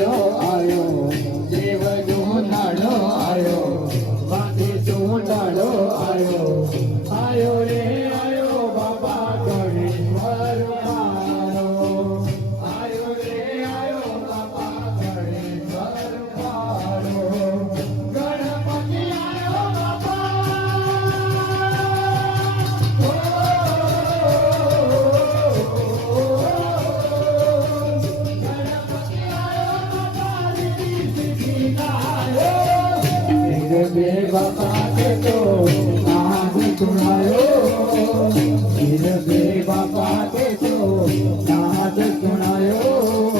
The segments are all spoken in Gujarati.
નાડો આવ્યો દેવનો નાડો આવ્યો વાંધી તું નાડો આવ્યો આવ્યો બાપા કે તો નાદ સુણાયો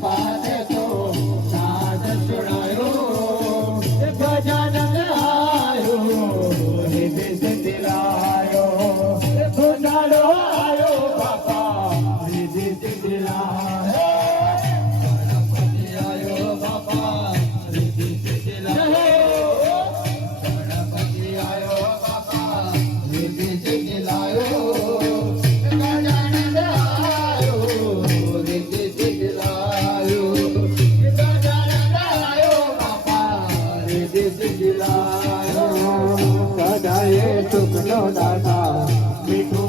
Baba. સદાય સુખનો દાતા મીઠું